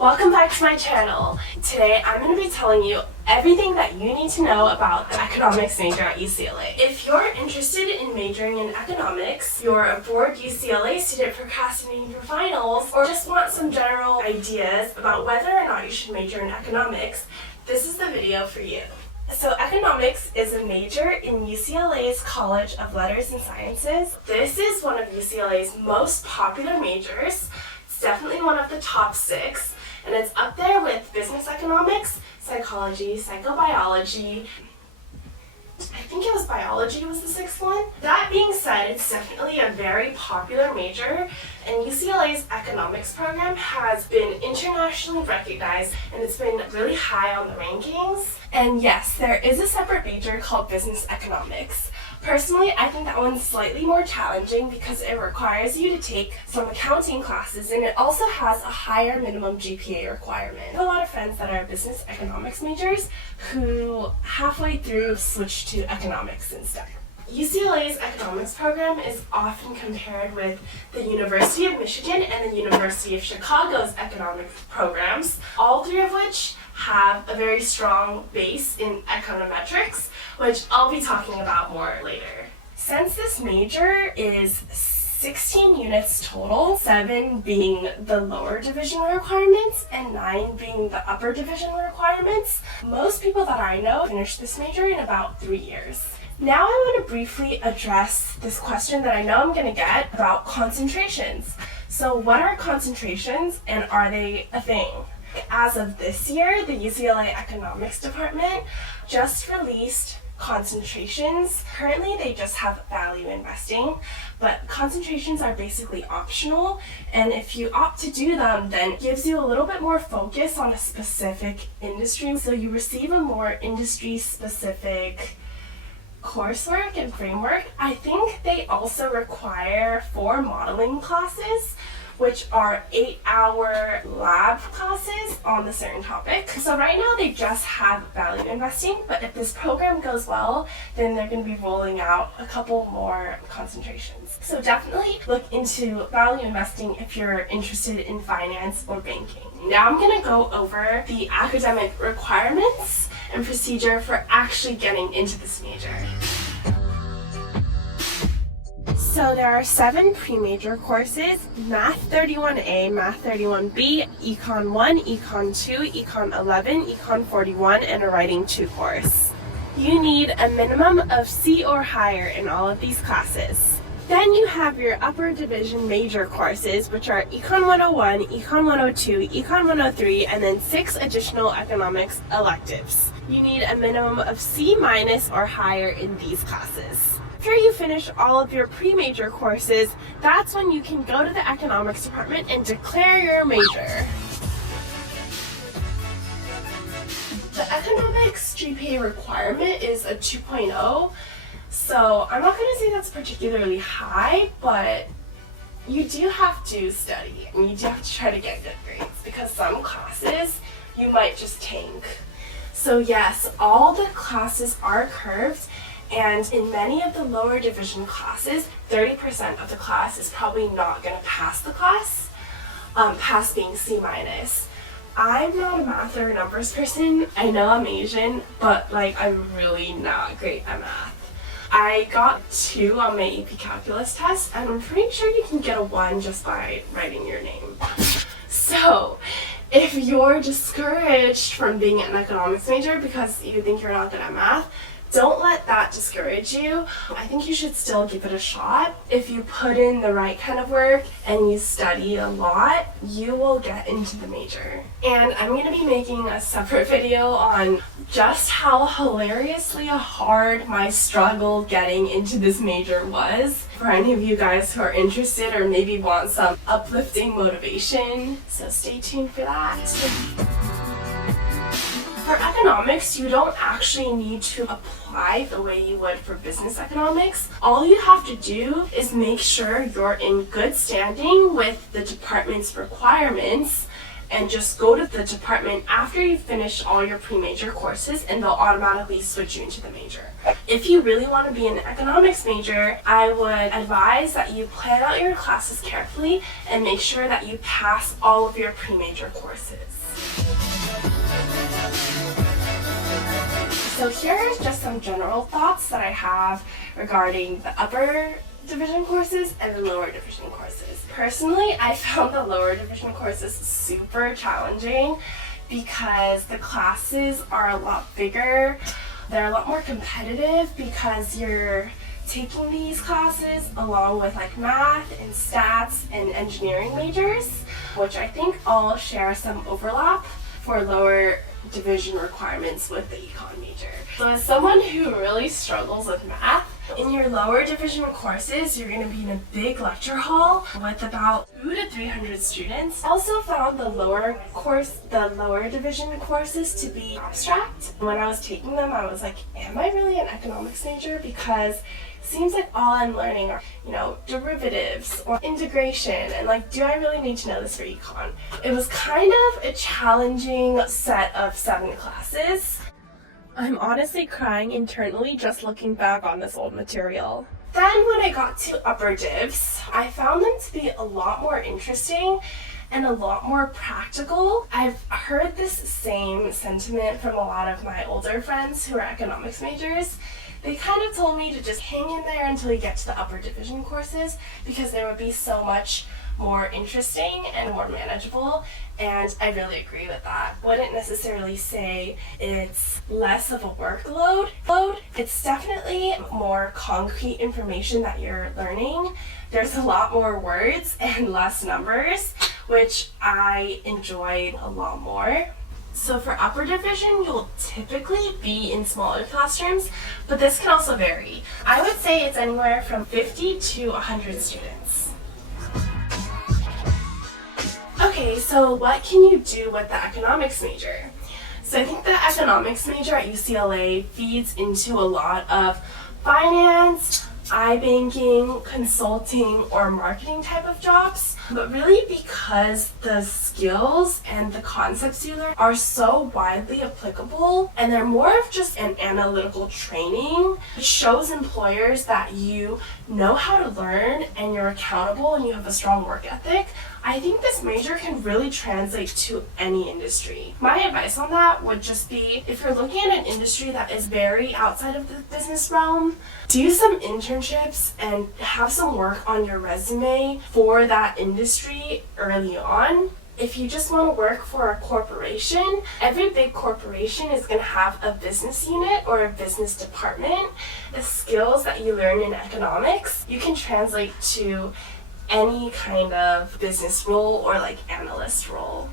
Welcome back to my channel. Today I'm going to be telling you everything that you need to know about the economics major at UCLA. If you're interested in majoring in economics, you're a bored UCLA student procrastinating for finals, or just want some general ideas about whether or not you should major in economics, this is the video for you. So economics is a major in UCLA's College of Letters and Sciences. This is one of UCLA's most popular majors. It's definitely one of the top 6. And it's up there with business economics, psychology, psychobiology. I think it was biology was the 6th one. That being said, it's definitely a very popular major, and UCLA's economics program has been internationally recognized, and it's been really high on the rankings. And yes, there is a separate major called business economics. Personally, I think that one's slightly more challenging because it requires you to take some accounting classes, and it also has a higher minimum GPA requirement. I have a lot of friends that are business economics majors who halfway through switch to economics instead. UCLA's economics program is often compared with the University of Michigan and the University of Chicago's economics programs, all three of which have a very strong base in econometrics, which I'll be talking about more later. Since this major is 16 units total, 7 being the lower division requirements and 9 being the upper division requirements, most people that I know finish this major in about 3 years. Now I want to briefly address this question that I know I'm going to get about concentrations. So what are concentrations and are they a thing? As of this year, the UCLA Economics Department just released concentrations. Currently, they just have value investing, but concentrations are basically optional, and if you opt to do them, then it gives you a little bit more focus on a specific industry, so you receive a more industry-specific coursework and framework. I think they also require 4 modeling classes, which are 8-hour lab classes on the certain topic. So right now they just have value investing, but if this program goes well, then they're going to be rolling out a couple more concentrations. So definitely look into value investing if you're interested in finance or banking. Now I'm going to go over the academic requirements and procedure for actually getting into this major. So there are 7 pre-major courses: Math 31A, Math 31B, Econ 1, Econ 2, Econ 11, Econ 41, and a Writing 2 course. You need a minimum of C or higher in all of these classes. Then you have your upper division major courses, which are Econ 101, Econ 102, Econ 103, and then 6 additional economics electives. You need a minimum of C- or higher in these classes. After you finish all of your pre-major courses, that's when you can go to the economics department and declare your major. The economics GPA requirement is a 2.0, so I'm not going to say that's particularly high, but you do have to study and you do have to try to get good grades because some classes you might just tank. So yes, all the classes are curved, and in many of the lower division classes, 30% of the class is probably not going to pass the class, past being C-. I'm not a math or numbers person. I know I'm Asian, but I'm really not great at math. I got 2 on my AP Calculus test, and I'm pretty sure you can get a 1 just by writing your name. So if you're discouraged from being an economics major because you think you're not good at math, don't let that discourage you. I think you should still give it a shot. If you put in the right kind of work and you study a lot, you will get into the major. And I'm going to be making a separate video on just how hilariously hard my struggle getting into this major was. For any of you guys who are interested or maybe want some uplifting motivation, so stay tuned for that. For economics, you don't actually need to apply the way you would for business economics. All you have to do is make sure you're in good standing with the department's requirements and just go to the department after you finish all your pre-major courses, and they'll automatically switch you into the major. If you really want to be an economics major, I would advise that you plan out your classes carefully and make sure that you pass all of your pre-major courses. So here are just some general thoughts that I have regarding the upper division courses and the lower division courses. Personally, I found the lower division courses super challenging because the classes are a lot bigger. They're a lot more competitive because you're taking these classes along with like math and stats and engineering majors, which I think all share some overlap for lower division requirements with the econ major. So as someone who really struggles with math, in your lower division courses, you're going to be in a big lecture hall with about 200 to 300 students. I also found the lower division courses to be abstract. When I was taking them, I was like, am I really an economics major? Because it seems like all I'm learning are, derivatives or integration, and like, do I really need to know this for econ? It was kind of a challenging set of 7 classes. I'm honestly crying internally just looking back on this old material. Then when I got to upper divs, I found them to be a lot more interesting and a lot more practical. I've heard this same sentiment from a lot of my older friends who are economics majors. They kind of told me to just hang in there until you get to the upper division courses because there would be so much more interesting and more manageable, and I really agree with that. Wouldn't necessarily say it's less of a workload. It's definitely more concrete information that you're learning. There's a lot more words and less numbers, which I enjoyed a lot more. So for upper division, you'll typically be in smaller classrooms, but this can also vary. I would say it's anywhere from 50 to 100 students. Okay, so what can you do with the economics major? So I think the economics major at UCLA feeds into a lot of finance, iBanking, consulting, or marketing type of jobs. But really because the skills and the concepts you learn are so widely applicable and they're more of just an analytical training, it shows employers that you know how to learn and you're accountable and you have a strong work ethic. I think this major can really translate to any industry. My advice on that would just be, if you're looking at an industry that is very outside of the business realm, do some internships and have some work on your resume for that industry early on. If you just want to work for a corporation, every big corporation is going to have a business unit or a business department. The skills that you learn in economics, you can translate to any kind of business role or like analyst role.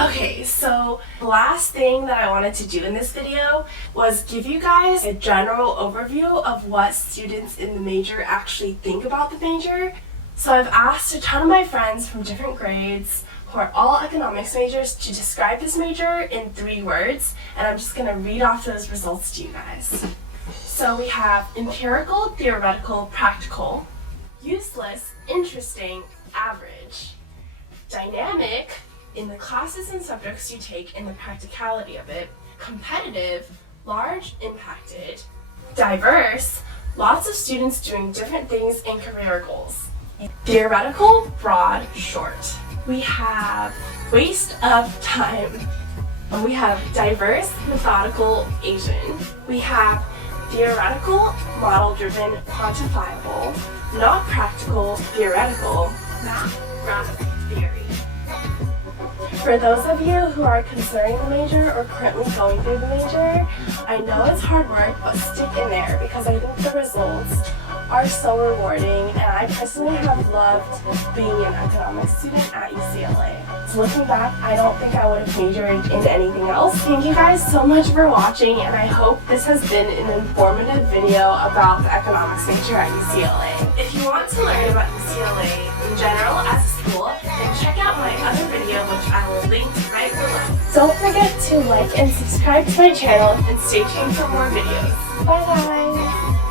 Okay, so the last thing that I wanted to do in this video was give you guys a general overview of what students in the major actually think about the major. So I've asked a ton of my friends from different grades who are all economics majors to describe this major in 3 words, and I'm just going to read off those results to you guys. So we have empirical, theoretical, practical, useless, interesting, average, dynamic, in the classes and subjects you take and the practicality of it, competitive, large, impacted, diverse, lots of students doing different things and career goals, theoretical, broad, short. We have waste of time. We have diverse, methodical, Asian. We have theoretical, model-driven, quantifiable, not practical, theoretical, math, graphic, theory. For those of you who are considering the major or currently going through the major, I know it's hard work, but stick in there because I think the results are so rewarding, and I personally have loved being an economics student at UCLA. So looking back, I don't think I would have majored in anything else. Thank you guys so much for watching, and I hope this has been an informative video about the economics major at UCLA. If you want to learn about UCLA in general as a school, then check out my other video, which I will link right below. Don't forget to like and subscribe to my channel, and stay tuned for more videos. Bye guys!